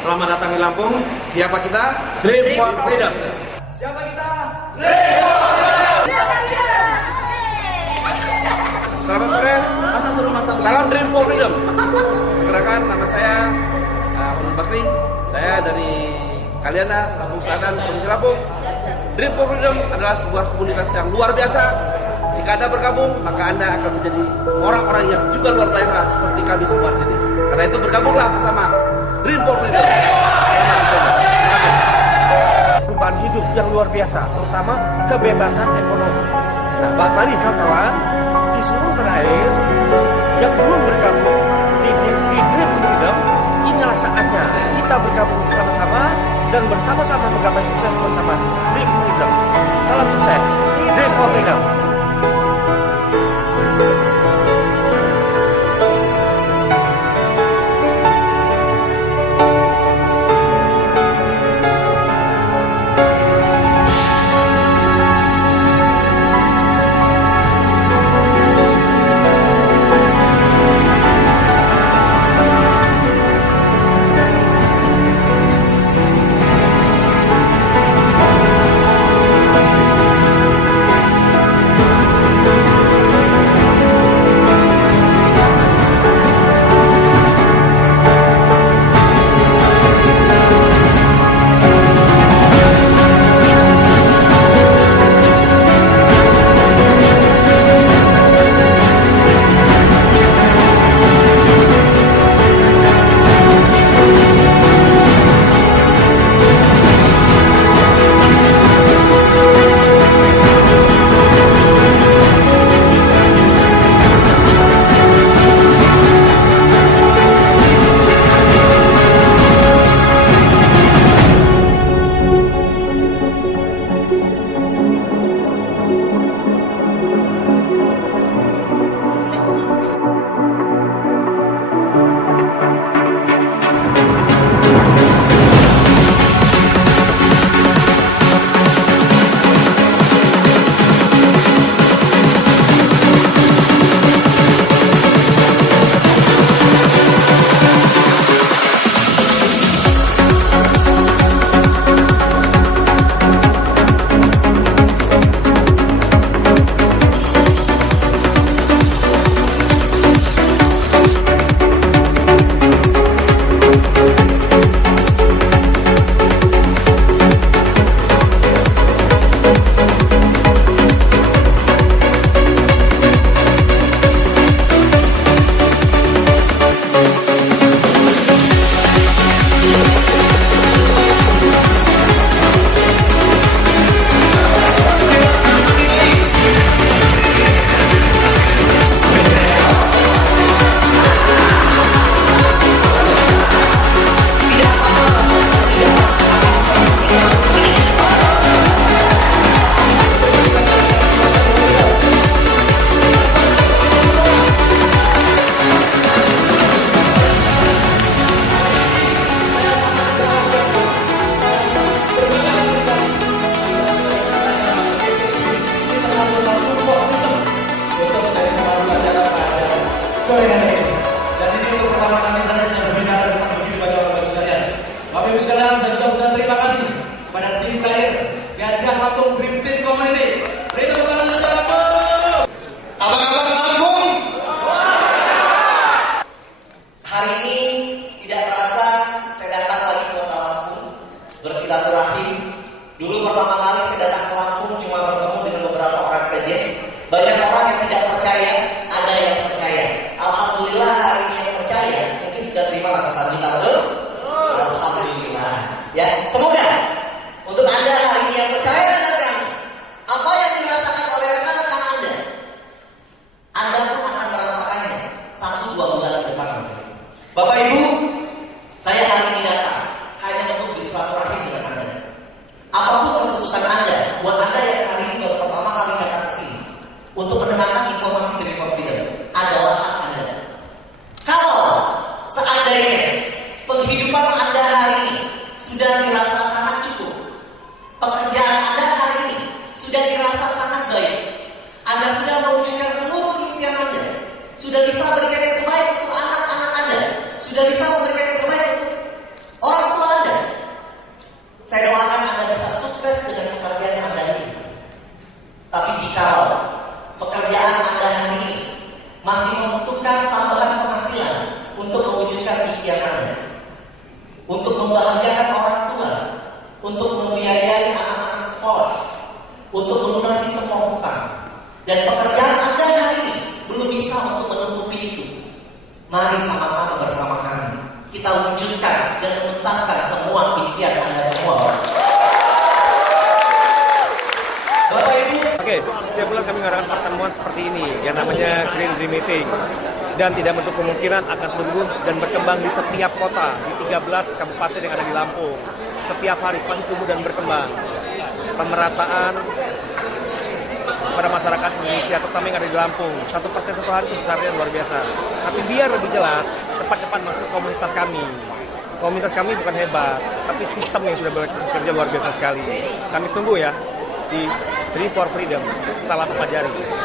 Selamat datang di Lampung. Siapa kita? Dream for Freedom. Siapa kita? Dream for Freedom. Selamat sore. Salam Dream for Freedom. Perkenalkan, nama saya Honor Bakri. Saya dari Kalianda, Lampung Selatan, Provinsi Lampung. Dream for Freedom adalah sebuah komunitas yang luar biasa. Jika Anda bergabung, maka Anda akan menjadi orang-orang yang juga luar biasa seperti kami semua sini. Karena itu bergabunglah bersama Dream for Freedom. Perubahan hidup yang luar biasa, terutama kebebasan ekonomi. Nah, tadi kawan-kawan di seluruh tanah air yang belum bergabung di Dream for Freedom, inilah saatnya kita bergabung bersama-sama dan bersama-sama menggapai sukses bersama Dream for Freedom. Salam sukses, Dream for Freedom. sore hari ini. Dan ini untuk pertama kali saya sedang berbicara tentang begitu banyak orang Bapak sekalian. Bapak Ibu sekalian, saya juga ucapkan terima kasih kepada tim player Gajah Lampung Dream Team Community. Beri tepuk tangan Gajah Lampung. Apa kabar Lampung? Hari ini tidak terasa saya datang lagi ke kota Lampung bersilaturahim. Dulu pertama kali saya datang ke Lampung cuma bertemu dengan beberapa orang saja. Banyak orang yang tidak percaya, ada yang percaya. Alhamdulillah hari ini yang percaya mungkin sudah terima laporan kita, betul? Alhamdulillah. Ya, semoga untuk Anda hari ini yang percaya dengan kami, apa yang dirasakan oleh rekan-rekan Anda pun akan merasakannya 1-2 bulan ke depan. Bapak Ibu, saya hari ini datang hanya untuk bersilaturahim dengan Anda. Apapun keputusan Anda, buat Anda yang hari ini baru pertama kali datang ke sini untuk mendengarkan informasi dari Confident adalah hak Anda. Kalau seandainya penghidupan Anda hari ini sudah dirasa sangat cukup, pekerjaan Anda hari ini sudah dirasa sangat baik, Anda sudah mewujudkan seluruh impian Anda, sudah bisa berikan yang terbaik untuk anak-anak Anda, sudah bisa memberikan yang terbaik untuk orang tua untuk membahagiakan orang tua, untuk membiayai anak-anak sekolah, untuk melunasi semua hutang. Dan pekerjaan Anda hari ini belum bisa untuk menutupi itu. Mari sama-sama bersama kami kita wujudkan dan menuntaskan semua impian Anda semua. Bapak Ibu, Oke, setiap bulan kami mengadakan pertemuan seperti ini yang namanya Green Dream Meeting, dan tidak menutup kemungkinan akan tumbuh dan berkembang di setiap kota, di 13 kabupaten yang ada di Lampung. Setiap hari pasti tumbuh dan berkembang. Pemerataan pada masyarakat Indonesia, terutama yang ada di Lampung, 1% satu hari itu besarnya luar biasa. Tapi biar lebih jelas, cepat-cepat masuk ke komunitas kami. Komunitas kami bukan hebat, tapi sistem yang sudah bekerja luar biasa sekali. Kami tunggu ya di Dream for Freedom. Salam pelajari.